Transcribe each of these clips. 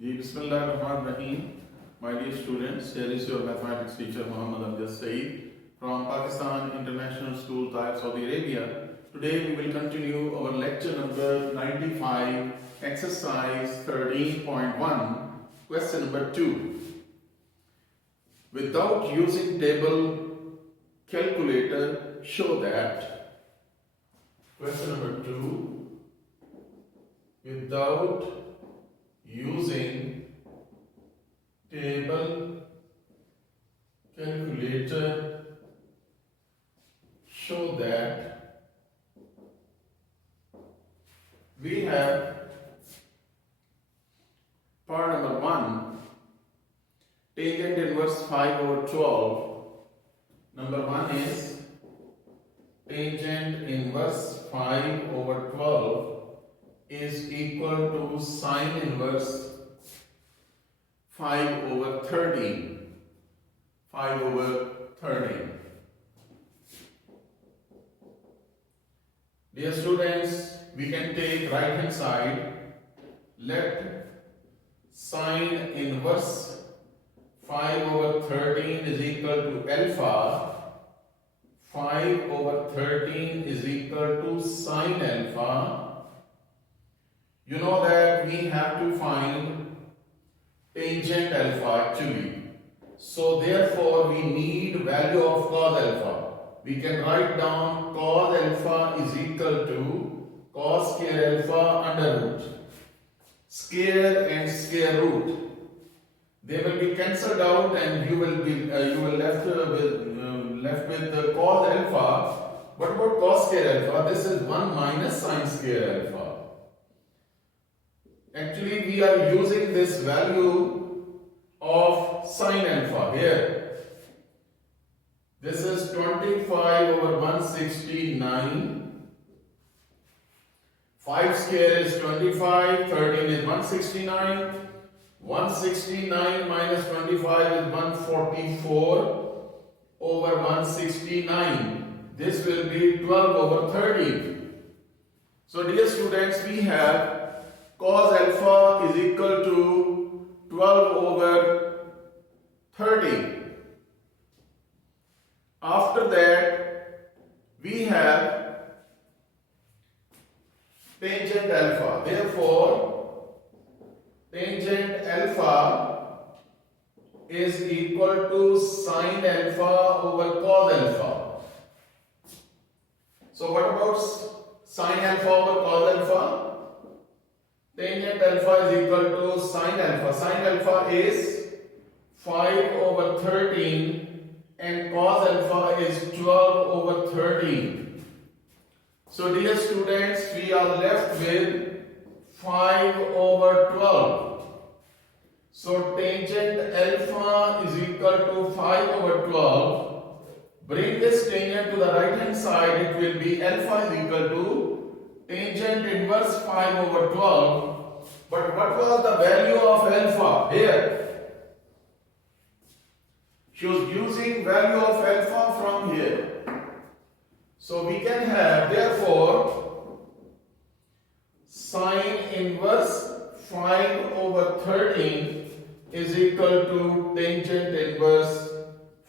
Ji Bismillahirrahmanirrahim. My dear students, here is your mathematics teacher Muhammad Amjad Saeed from Pakistan International School, Taif, Saudi Arabia. Today we will continue our lecture number 95, exercise 13.1, question number 2. Without using table calculator, show that. Question number 2. Without using table calculator, show that we have part number 1, tangent inverse 5 over 12. Number 1 is tangent inverse 5 over 12 is equal to sine inverse 5 over 13. 5 over 13. Dear students, we can take right hand side. Let sine inverse 5 over 13 is equal to alpha. 5 over 13 is equal to sine alpha. You know that we have to find tangent alpha actually. So therefore we need value of cos alpha. We can write down cos alpha is equal to cos square alpha under root. Square and square root, they will be cancelled out and you will left with the cos alpha. What about cos square alpha? This is 1 minus sine square alpha. Actually, we are using this value of sine alpha here. This is 25 over 169. 5 square is 25, 13 is 169. 169 minus 25 is 144 over 169. This will be 12 over 30. So dear students, we have cos alpha is equal to 12 over 30. After that, we have tangent alpha. Therefore, tangent alpha is equal to sine alpha over cos alpha. So what about sine alpha over cos alpha? Tangent alpha is equal to sine alpha. Sine alpha is 5 over 13 and cos alpha is 12 over 13. So dear students, we are left with 5 over 12. So tangent alpha is equal to 5 over 12. Bring this tangent to the right hand side, it will be alpha is equal to tangent inverse 5 over 12. But what was the value of alpha here? She was using value of alpha from here. So we can have, therefore, sine inverse 5 over 13 is equal to tangent inverse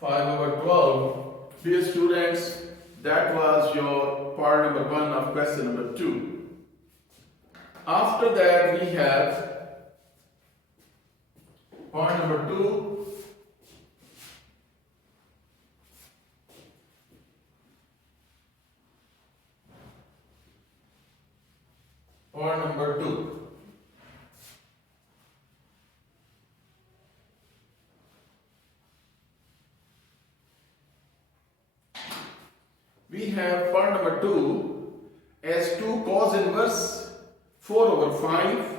5 over 12. Dear students, that was your part number 1 of question number 2. After that, we have part number 2. Part number 2. We have part number 2 as 2 cos inverse 4 over 5.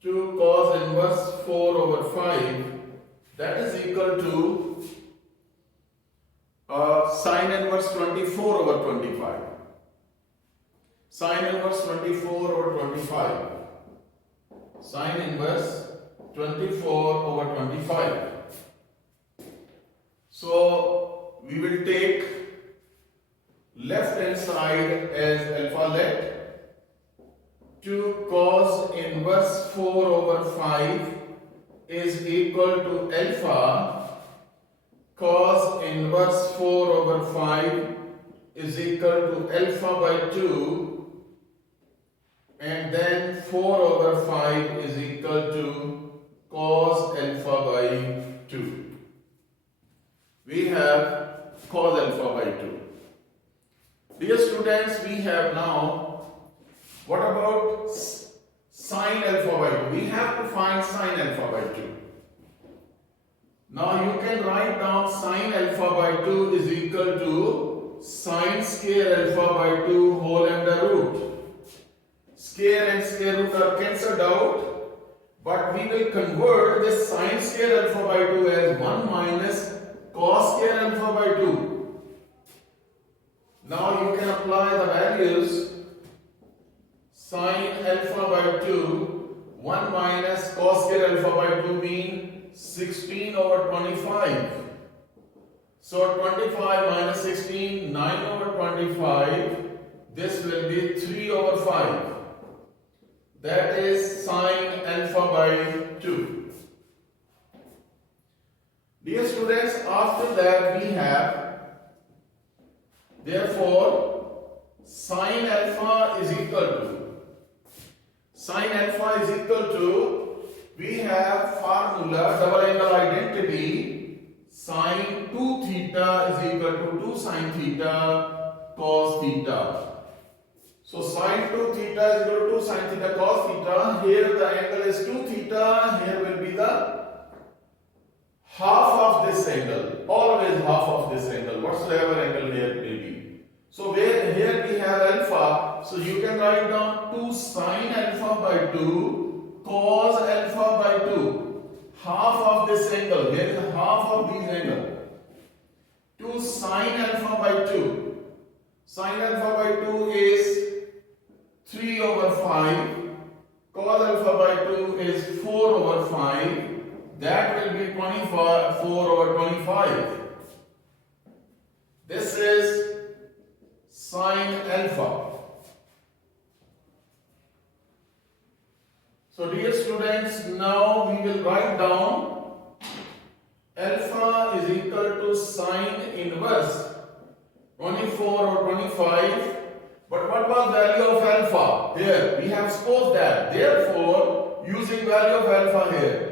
2 cos inverse 4 over 5, that is equal to sine inverse 24 over 25. Sine inverse 24 over 25. Sine inverse 24 over 25. So we will take left hand side as alpha. Let 2 cos inverse 4 over 5 is equal to alpha cos inverse 4 over 5 is equal to alpha by 2, and then 4 over 5 is equal to cos alpha by 2. We have cos alpha by 2. Dear students, we have now, what about sin alpha by 2? We have to find sin alpha by 2. Now you can write down sin alpha by 2 is equal to sin square alpha by 2 whole under root. Square and square root are cancelled out, but we will convert this sin square alpha by 2 as 1 minus cos square alpha by 2. Now you can apply the values. Sin alpha by 2, 1 minus cos square alpha by 2 mean 16 over 25. So 25 minus 16, 9 over 25. This will be 3 over 5. That is sin alpha by 2. Dear students, after that we have, therefore, sin alpha is equal to, we have formula, double angle identity, sin 2 theta is equal to 2 sin theta cos theta. So sin 2 theta is equal to 2 sin theta cos theta. Here the angle is 2 theta, here will be the half of this angle, always half of this angle, whatsoever angle here may be. So where here we have alpha, so you can write down 2 sin alpha by 2 cos alpha by 2. Half of this angle, here is half of these angle. 2 sin alpha by 2. Sin alpha by 2 is 3 over 5. Cos alpha by 2 is 4 over 5. That will be 4 over 25. This is sin alpha. So dear students, now we will write down alpha is equal to sin inverse 24 over 25. But what was value of alpha? Here we have supposed that. Therefore, using value of alpha here,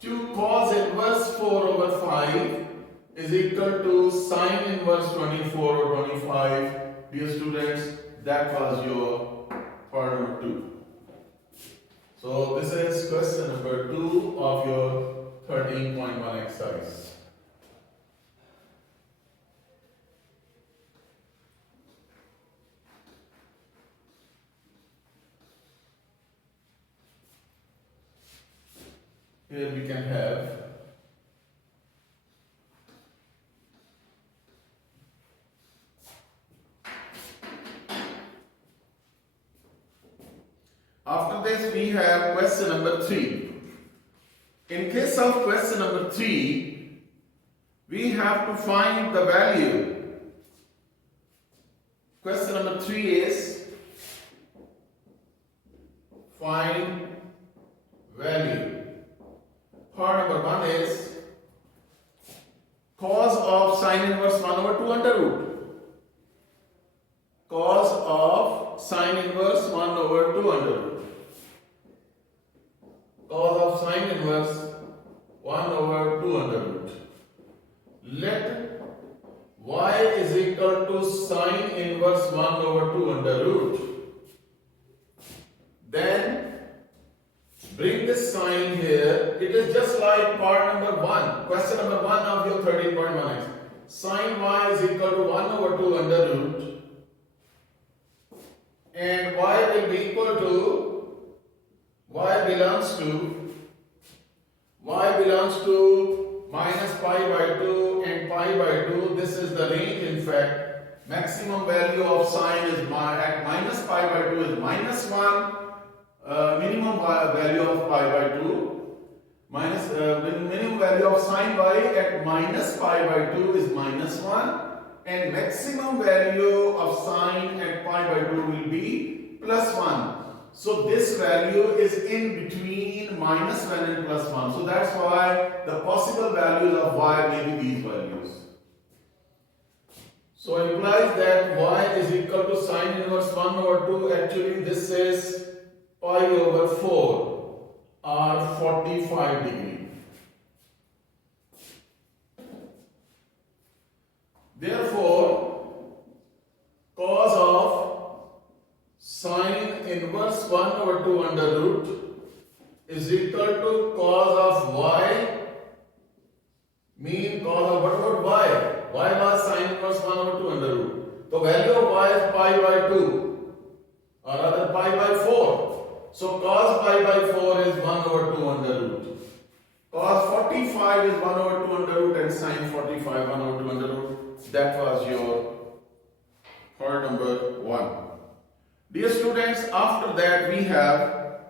2 cos inverse 4 over 5 is equal to sin inverse 24 over 25. Dear students, that was your part number 2. So this is question number 2 of your 13.1 exercise. Here we can have after this we have question number 3. In case of question number 3, we have to find the value. Question number 3 is find value. Part number 1 is cos of sin inverse 1 over 2 under root. Cos of sin inverse 1 over 2 under root. Cos of sin inverse 1 over 2 under root. Let y is equal to sin inverse 1 over 2 under root. Then bring this sign here. It is just like part number 1, question number 1 of your 13.1x. Sin y is equal to 1 over 2 under root. And y will be equal to, y belongs to minus pi by 2 and pi by 2. This is the range in fact. Maximum value of sine is at minus pi by 2 is minus 1. Minimum value of pi by 2 minus minimum value of sin y at minus pi by 2 is minus 1, and maximum value of sine at pi by 2 will be plus 1. So this value is in between minus 1 and plus 1. So that's why the possible values of y may be these values. So it implies that y is equal to sine inverse 1 over 2. Actually this is pi over 4 or 45 degree. Therefore, cos of sine inverse 1 over 2 under root is equal to cos of y, mean cos of what about y? Y was sine inverse 1 over 2 under root. The value of y is pi by 2 or rather pi by 4. So cos pi by 4 is 1 over 2 under root. Cos 45 is 1 over 2 under root and sine 45 1 over 2 under root. That was your part number 1. Dear students, after that we have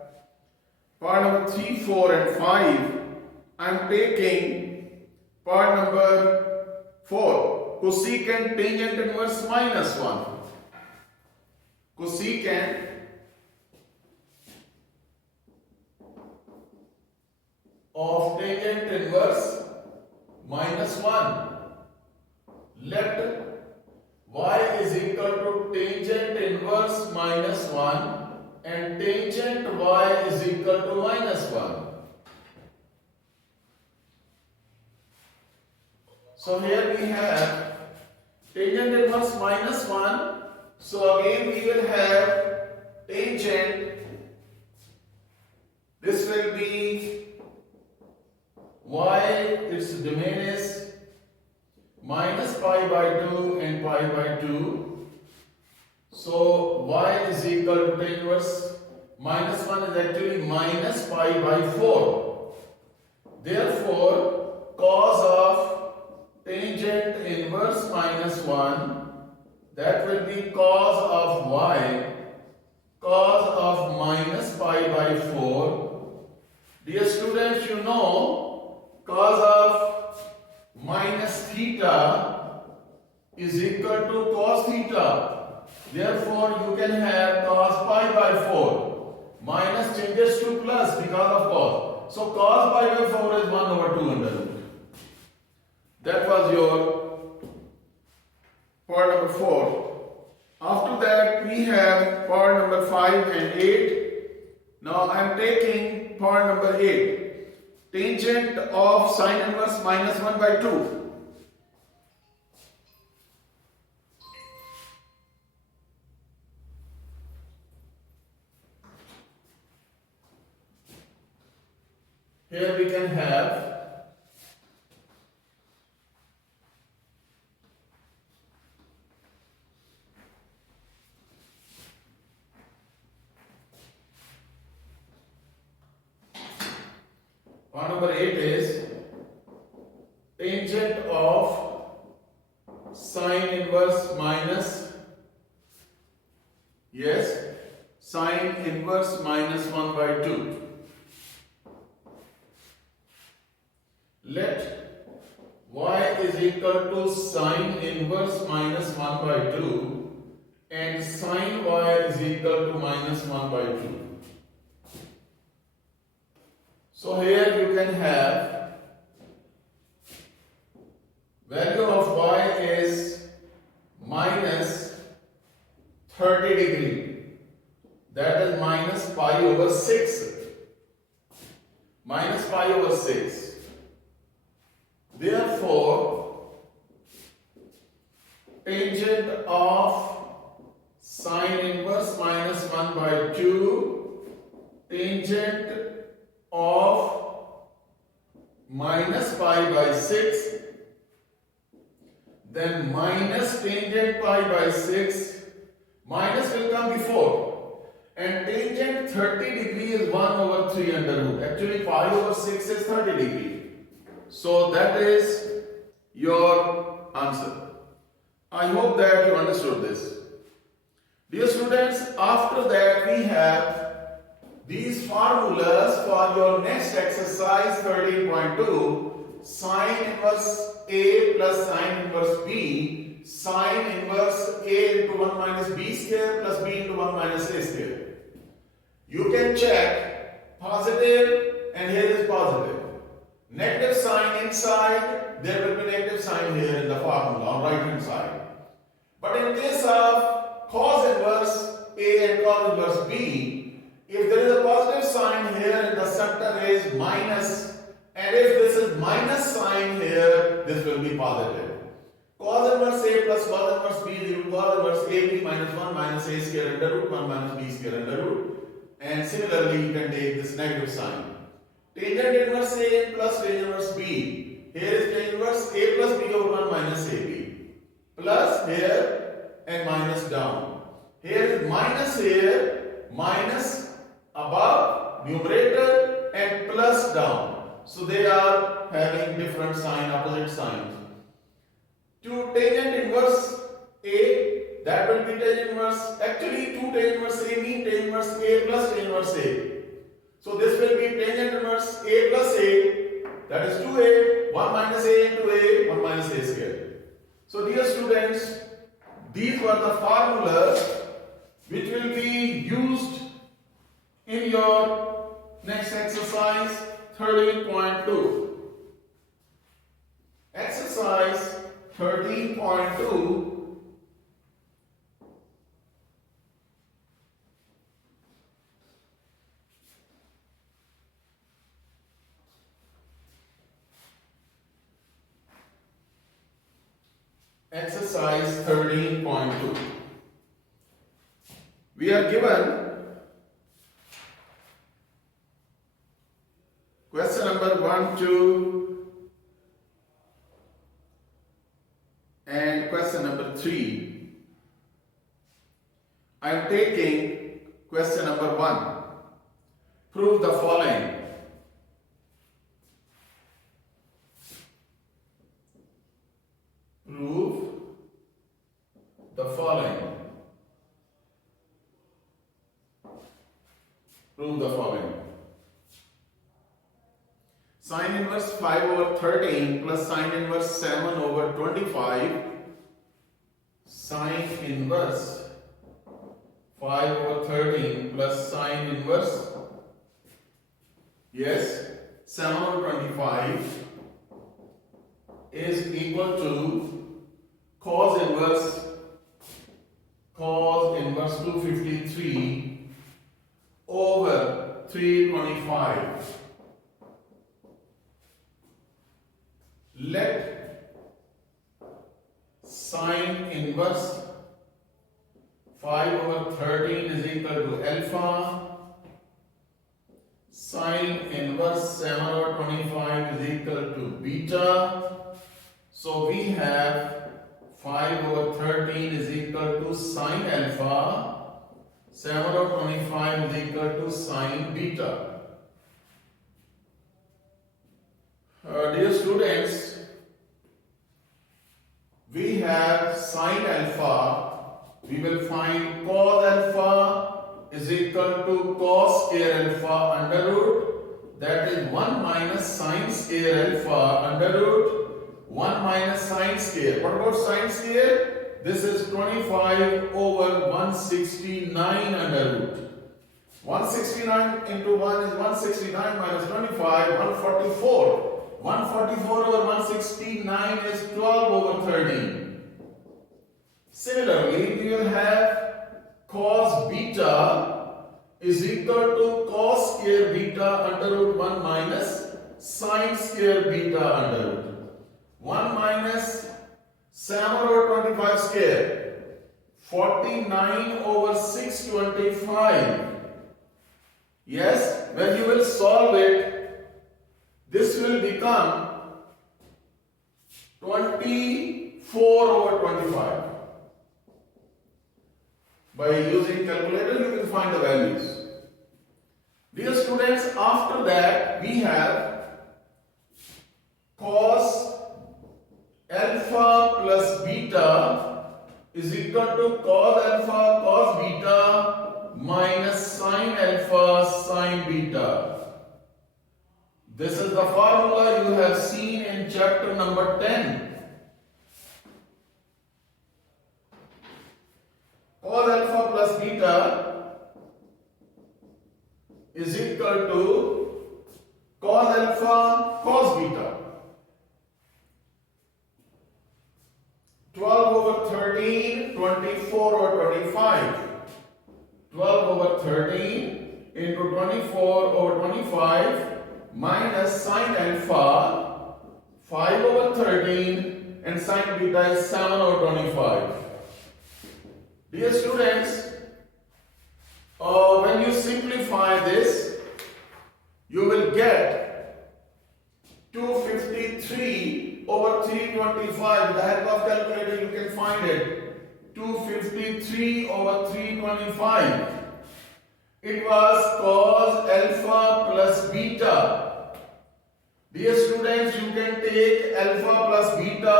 part number 3, 4 and 5. I am taking part number 4. Cosecant tangent inverse minus 1. Cosecant of tangent inverse minus 1. Let y is equal to tangent inverse minus 1 and tangent y is equal to minus 1. So here we have tangent inverse minus 1. So again we will have tangent. This will be y, its domain is minus pi by 2 and pi by 2. So y is equal to tan inverse minus 1 is actually minus pi by 4. Therefore, cos of tangent inverse minus 1, that will be cos of y, cos of minus pi by 4. Dear students, you know cos of minus theta is equal to cos theta. Therefore, you can have cos pi by 4. Minus changes to plus because of cos. So cos pi by 4 is 1 over 2 under root. That was your part number 4. After that, we have part number 5 and 8. Now I am taking part number 8. Tangent of sine inverse minus 1 by 2. Here we can have part number 8 is tangent of sine inverse minus, sine inverse minus 1 by 2. Let y is equal to sine inverse minus 1 by 2 and sine y is equal to minus 1 by 2. So here you can have value of y is minus 30 degree, that is minus pi over 6. Minus pi over 6. Therefore, tangent of sine inverse minus 1 by 2, tangent of minus pi by 6, then minus tangent pi by 6, minus will come before, and tangent 30 degree is 1 over 3 under root. Actually pi over 6 is 30 degree. So that is your answer. I hope that you understood this. Dear students, after that we have these formulas for your next exercise 13.2, sine inverse A plus sine inverse B, sine inverse A into 1 minus B square plus B into 1 minus A square. You can check positive and here is positive. Negative sign inside, there will be negative sign here in the formula on right hand side. But in case of cos inverse A and cos inverse B, if there is a positive sign here in the center is minus, and if this is minus sign here, this will be positive. Cos inverse A plus cos inverse B is equal to cos inverse AB minus 1 minus A square under root 1 minus B square under root. And similarly, you can take this negative sign. Tangent inverse A plus tangent inverse B. Here is tangent inverse A plus B over 1 minus AB. Plus here and minus down. Here is minus here, minus above numerator and plus down. So they are having different sign, opposite signs. To tangent inverse A, that will be tangent inverse. Actually, 2 tangent inverse A mean tangent inverse A plus tangent inverse A. So this will be tangent inverse A plus A, that is 2A, 1 minus A into A, 1 minus A square. So dear students, these were the formulas which will be used in your next exercise 13.2. Exercise 13.2. Exercise 13.2. We are given question number 1, 2 and question number 3. I am taking question number 1. Prove the following. Prove the following. Prove the following. Sine inverse 5 over 13 plus sine inverse 7 over 25. Sine inverse 5 over 13 plus sine inverse, yes, 7 over 25 is equal to cos inverse 253 over 325. Let sine inverse 5 over 13 is equal to alpha, sine inverse 7 over 25 is equal to beta. So we have 5 over 13 is equal to sine alpha, 7 over 25 is equal to sine beta. Dear students, we have sine alpha, we will find cos alpha is equal to cos square alpha under root, that is 1 minus sine square alpha under root 1 minus sine square. What about sine square? This is 25 over 169 under root. 169 into 1 is 169 minus 25, 144. 144 over 169 is 12 over 13. Similarly, we will have cos beta is equal to cos square beta under root 1 minus sine square beta under root. 1 minus 7 over 25 square, 49 over 625. Yes, when you will solve it, this will become 24 over 25. By using calculator, you will find the values. Dear students, after that we have cos alpha plus beta is equal to cos alpha cos beta minus sine alpha sine beta. This is the formula you have seen in chapter number 10. Cos alpha plus beta is equal to cos alpha cos beta. 12 over 13, 24 over 25. 12 over 13 into 24 over 25 minus sin alpha 5 over 13 and sin beta is 7 over 25. Dear students, when you simplify this, you will get 253 over 325. With the help of calculator, you can find it. 253 over 325. It was cos alpha plus beta. Dear students, you can take alpha plus beta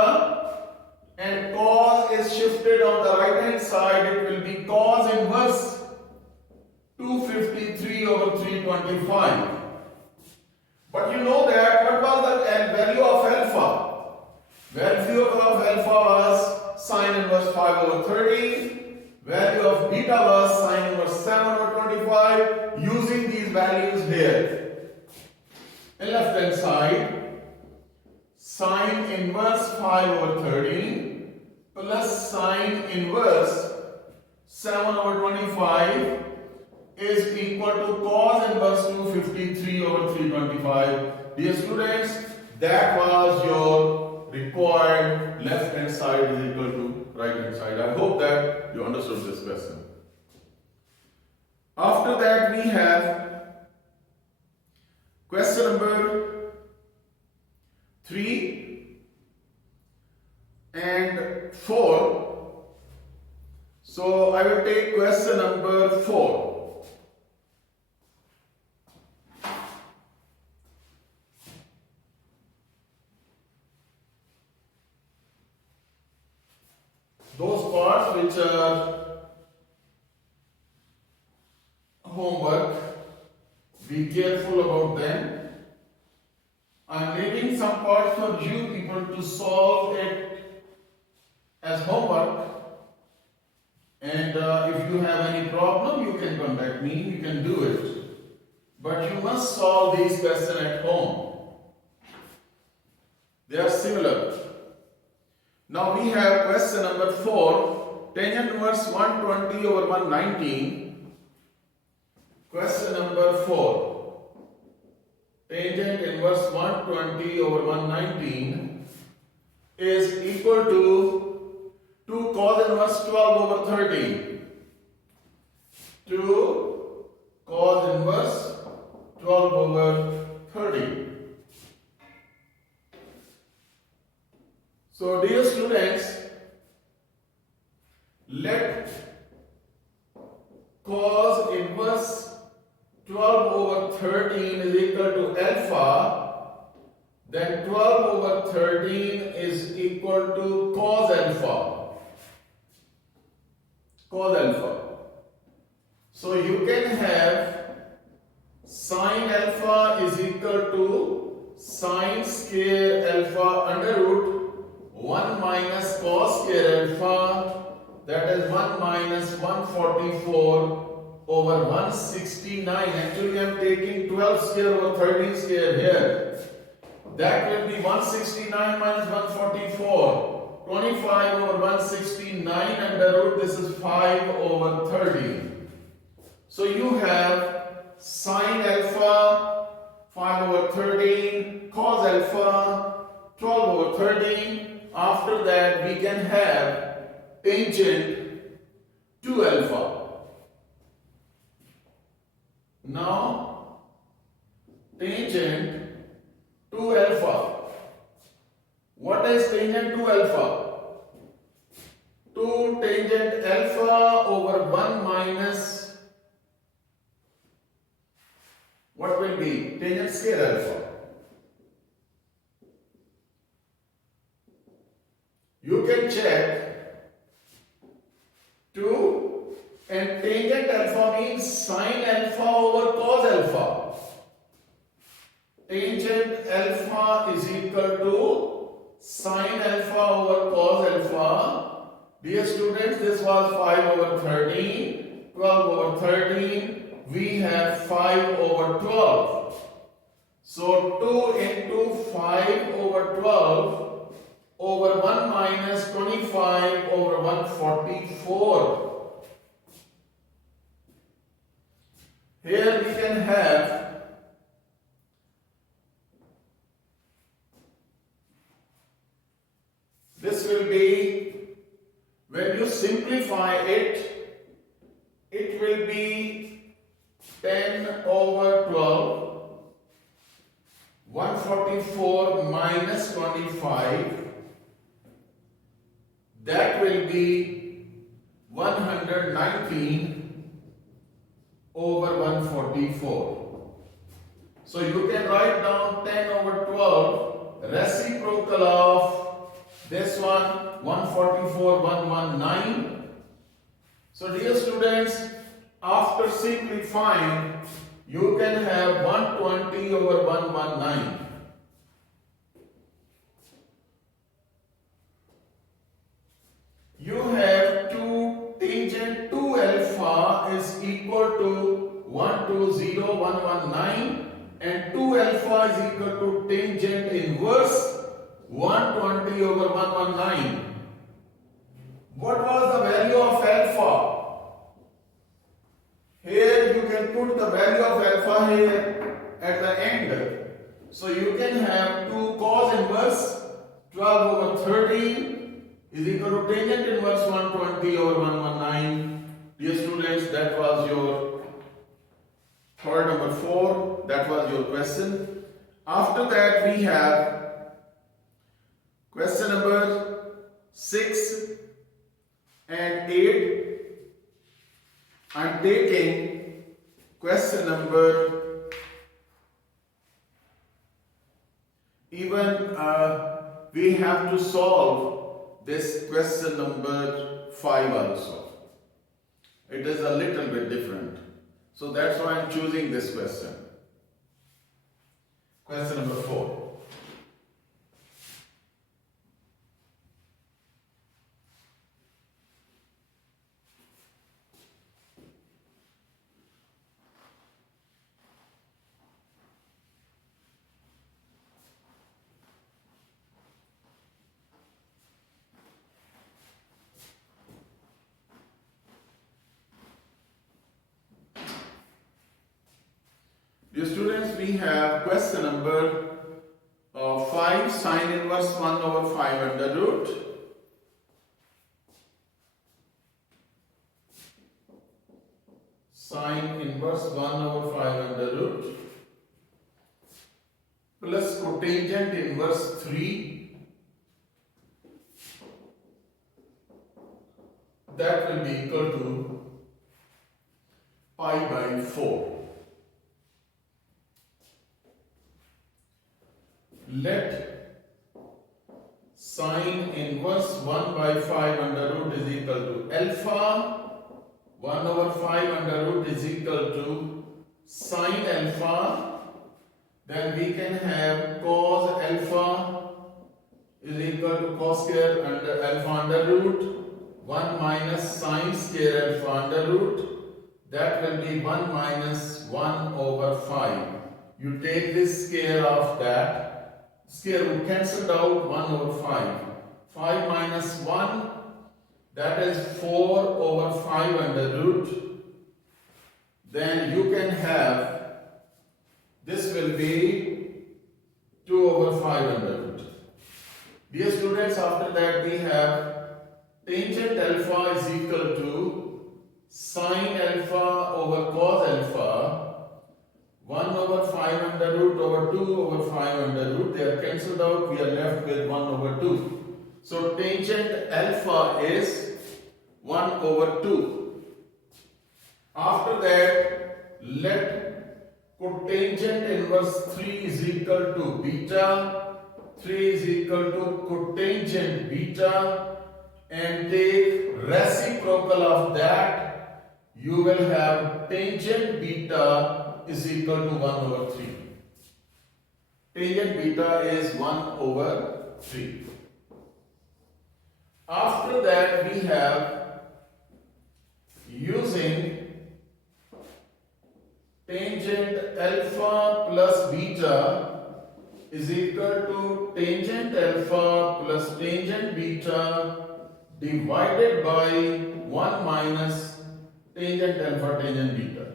and cos is shifted on the right hand side. It will be cos inverse 253 over 325. But you know that what was the value of alpha? Value of alpha was sin inverse 5 over 13. Value of beta was sin inverse 7 over 25. Using these values here, in left hand side, sin inverse 5 over 13 plus sin inverse 7 over 25 is equal to cos inverse 253 over 325. Dear students, that was your required left hand side is equal to right hand side. I hope that you understood this question. After that, we have question number 3 and 4. So I will take question number 4. Those parts which are homework, be careful about them. I am leaving some parts for you people to solve it as homework. And if you have any problem, you can contact me, you can do it. But you must solve these questions at home. They are similar. Now we have question number 4, tangent inverse 120 over 119. Question number 4, tangent inverse 120 over 119 is equal to 2 cos inverse 12 over 13. 2 cos inverse 12 over 30. So dear students, let cos inverse 12 over 13 is equal to alpha, then 12 over 13 is equal to cos alpha. Cos alpha. So you can have sin alpha is equal to sin square alpha under root 1 minus cos square alpha, that is 1 minus 144 over 169. Actually I am taking 12 square over 13 square here. That will be 169 minus 144. 25 over 169 under root, this is 5 over 13. So you have sin alpha 5 over 13, cos alpha 12 over 13. After that we can have tangent 2 alpha. Now tangent 2 alpha. What is tangent 2 alpha? 2 tangent alpha over 1 minus, what will be? Tangent square alpha. You can check 2 and tangent alpha means sin alpha over cos alpha. Tangent alpha is equal to sin alpha over cos alpha. Dear students, this was 5 over 13, 12 over 13, we have 5 over 12. So 2 into 5 over 12 over 1 minus 25 over 144. Here we can have this will be, when you simplify it, it will be 10 over 12. 144 minus 25, that will be 119 over 144. So you can write down 10 over 12, reciprocal of this one, 144, 119. So dear students, after simplifying, you can have 120 over 119. You have 2 tangent 2 alpha is equal to 120, 119, and 2 alpha is equal to tangent inverse 120 over 119. What was the value of alpha? Here you can put the value of alpha here at the end. So you can have 2 cos inverse 12 over 13 is equal to tangent inverse 120 over 119. Dear students, that was your part number 4. That was your question. After that we have question number 6 and 8. I am taking question number, we have to solve this question number 5 also. It is a little bit different. So that's why I am choosing this question. Question number 4. Dear students, we have question number 5, sine inverse 1 over 5 under root. Sine inverse 1 over 5 under root plus cotangent inverse 3. That will be equal to pi by 4. Let sine inverse 1 by 5 under root is equal to alpha. 1 over 5 under root is equal to sine alpha. Then we can have cos alpha is equal to cos square under alpha under root 1 minus sine square alpha under root. That will be 1 minus 1 over 5. You take this square of that. Square root cancelled out 1 over 5. 5 minus 1, that is 4 over 5 under root. Then you can have, this will be 2 over 5 under root. Dear students, after that we have tangent alpha is equal to sine alpha over cos alpha. 1 over 5 under root over 2 over 5 under root, they are cancelled out, we are left with 1 over 2. So tangent alpha is 1 over 2. After that, let cotangent inverse 3 is equal to beta, 3 is equal to cotangent beta, and take reciprocal of that, you will have tangent beta is equal to 1 over 3. Tangent beta is 1 over 3. After that we have using tangent alpha plus beta is equal to tangent alpha plus tangent beta divided by 1 minus tangent alpha tangent beta.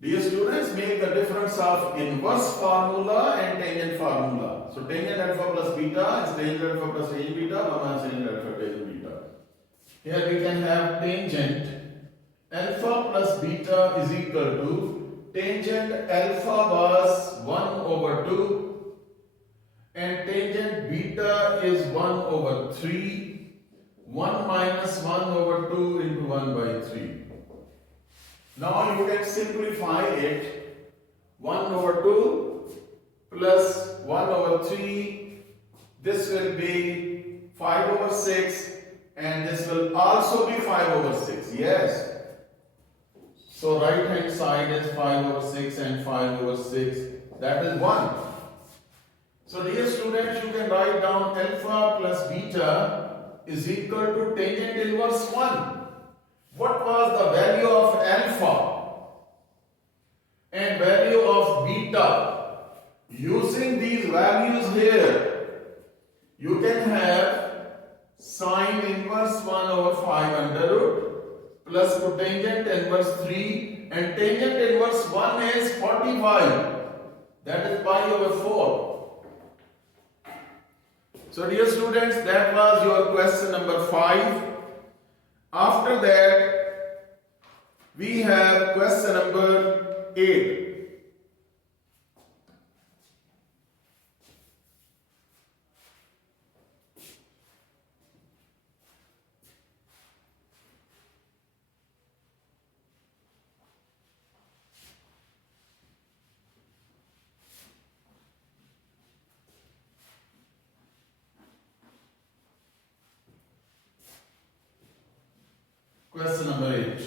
Dear students, make the difference of inverse formula and tangent formula. So tangent alpha plus beta is tangent alpha plus tangent beta, 1 minus tangent alpha tangent beta. Here we can have tangent alpha plus beta is equal to tangent alpha was 1 over 2 and tangent beta is 1 over 3. 1 minus 1 over 2 into 1 by 3. Now you can simplify it. 1 over 2 plus 1 over 3. This will be 5 over 6 and this will also be 5 over 6. Yes. So right hand side is 5 over 6 and 5 over 6. That is 1. So dear students, you can write down alpha plus beta is equal to tangent inverse 1. What was the value of alpha and value of beta? Using these values here, you can have sine inverse 1 over 5 under root plus cotangent inverse 3 and tangent inverse 1 is 45. That is pi over 4. So dear students, that was your question number 5. After that, we have question number 8. Question number 8.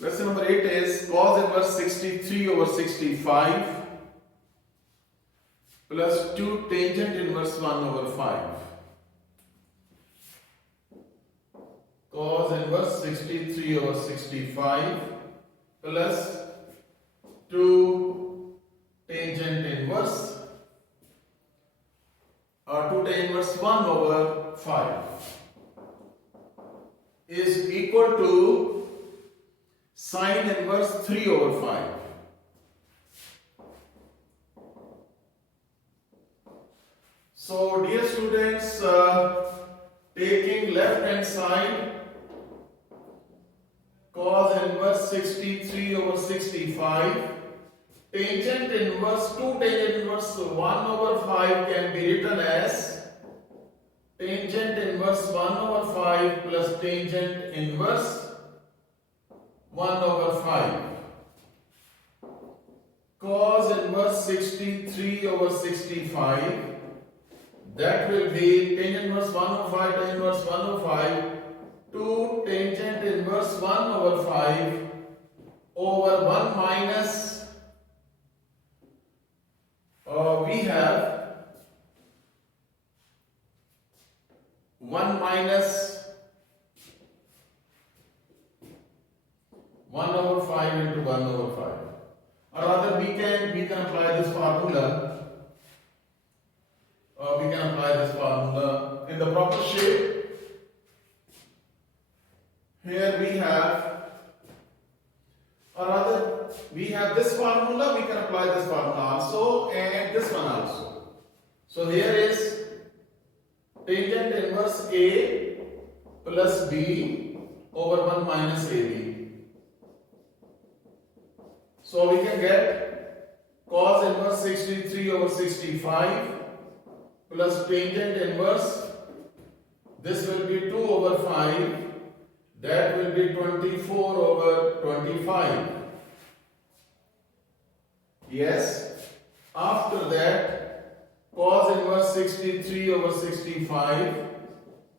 Question number 8 is cos inverse 63 over 65 plus 2 tangent inverse 1 over 5. Cos inverse 63 over 65 plus 2 tangent inverse 2 tan inverse 1 over 5 is equal to sine inverse 3 over 5. So dear students, taking left hand side, cos inverse 63 over 65, tangent inverse 2 tangent inverse 1 over 5 can be written as tangent inverse 1 over 5 plus tangent inverse 1 over 5. Cos inverse 63 over 65, that will be tangent inverse 1 over 5, tangent inverse 1 over 5, 2 tangent inverse 1 over 5 over 1 minus we have 1 minus 1 over 5 into 1 over 5. Or rather we can apply this formula. We can apply this formula in the proper shape. Here we have, or rather we have this formula, we can apply this formula also and this one also. So here is tangent inverse A plus B over 1 minus AB. So we can get cos inverse 63 over 65 plus tangent inverse, this will be 2 over 5, that will be 24 over 25. Yes. After that, cos inverse 63 over 65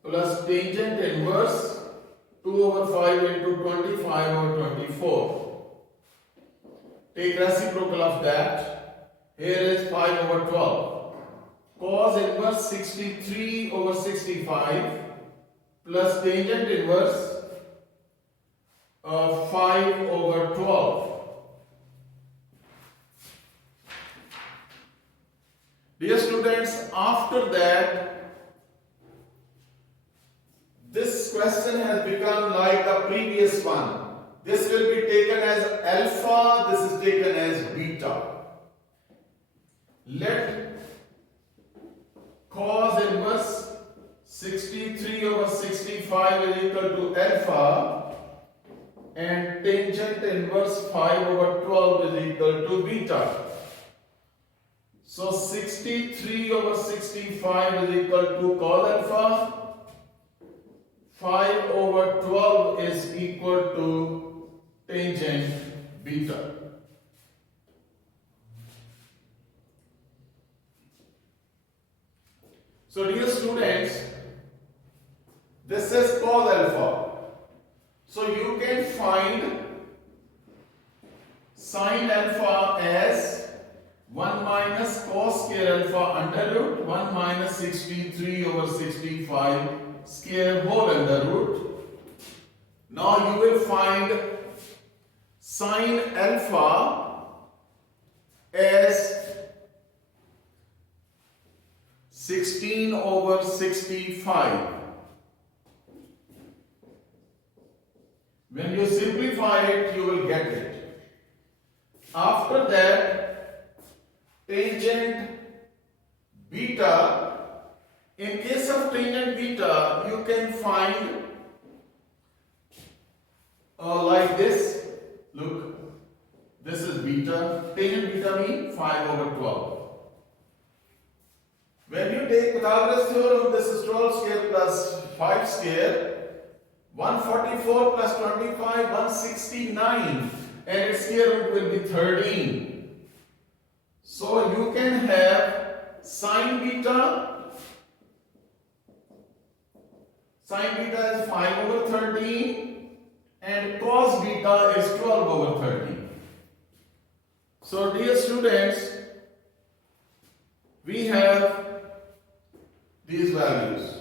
plus tangent inverse 2 over 5 into 25 over 24. Take reciprocal of that. Here is 5 over 12. Cos inverse 63 over 65 plus tangent inverse 5 over 12. Dear students, after that, this question has become like the previous one. This will be taken as alpha, this is taken as beta. Let cos inverse 63 over 65 is equal to alpha and tangent inverse 5 over 12 is equal to beta. So 63 over 65 is equal to cos alpha, 5 over 12 is equal to tangent beta. So dear students, this is cos alpha. So you can find sin alpha as 1 minus cos square alpha under root 1 minus 63 over 65 square whole under root. Now you will find sin alpha as 16 over 65. When you simplify it, you will get it. After that, tangent beta, in case of tangent beta, you can find like this. Look, this is beta. Tangent beta means 5 over 12. When you take Pythagoras theorem, this is 12 square plus 5 square. 144 plus 25, 169, and its square root will be 13. So you can have sin beta. Sin beta is 5 over 13 and cos beta is 12 over 13. So dear students, we have these values.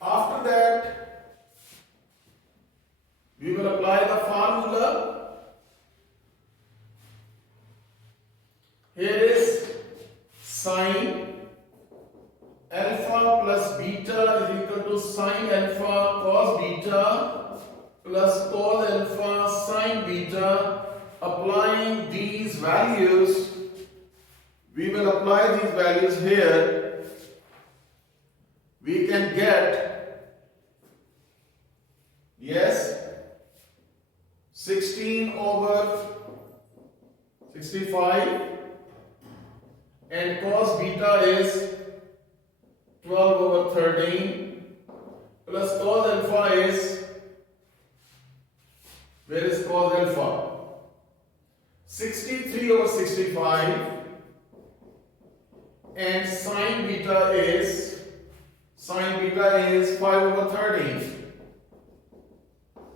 After that, we will apply the formula. Here is sin alpha plus beta is equal to sin alpha cos beta plus cos alpha sin beta. Applying these values, we will apply these values here. We can get, yes, 16 over 65 and cos beta is 12 over 13 plus cos alpha is, where is cos alpha? 63 over 65 and sin beta is 5 over 13.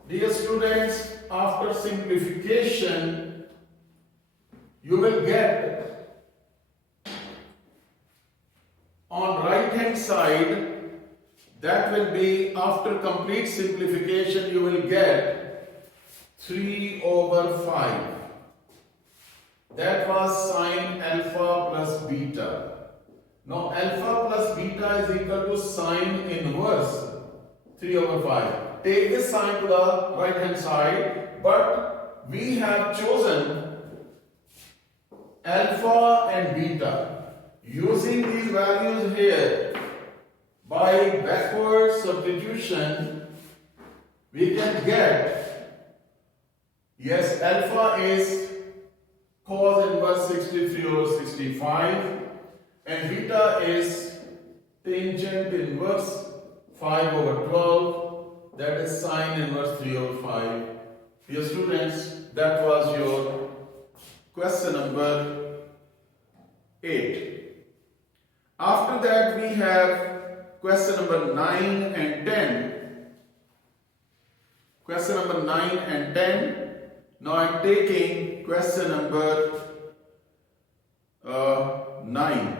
Dear students, after simplification, you will get on right hand side, that will be after complete simplification, you will get 3 over 5. That was sin alpha plus beta. Now alpha plus beta is equal to sin inverse 3 over 5. Take this sign to the right hand side, but we have chosen alpha and beta. Using these values here, by backward substitution, we can get, yes, alpha is cos inverse 63 over 65 and beta is tangent inverse 5 over 12, that is sin inverse 3 over 5. Dear students, that was your question number 8. After that we have question number 9 and 10. Question number 9 9 and 10. Now I'm taking question number 9.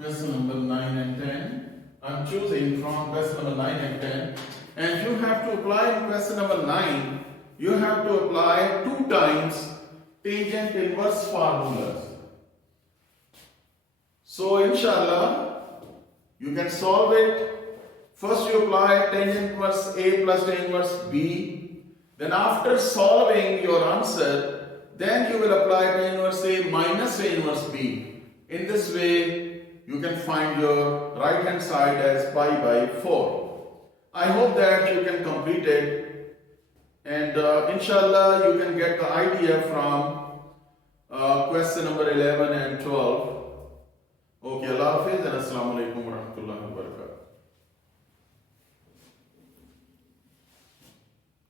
Question number 9 and 10. I'm choosing from question number 9 and 10. And you have to apply in question number 9, you have to apply 2 times tangent inverse formulas. So inshallah, you can solve it. First you apply tangent inverse A plus tan inverse B. Then after solving your answer, then you will apply tan inverse A minus tan inverse B. In this way, you can find your right hand side as pi by 4. I hope that you can complete it, and inshallah you can get the idea from question number 11 and 12. Okay, Allah Hafiz and Assalamu alaikum wa rahmatullahi wa barakatuh.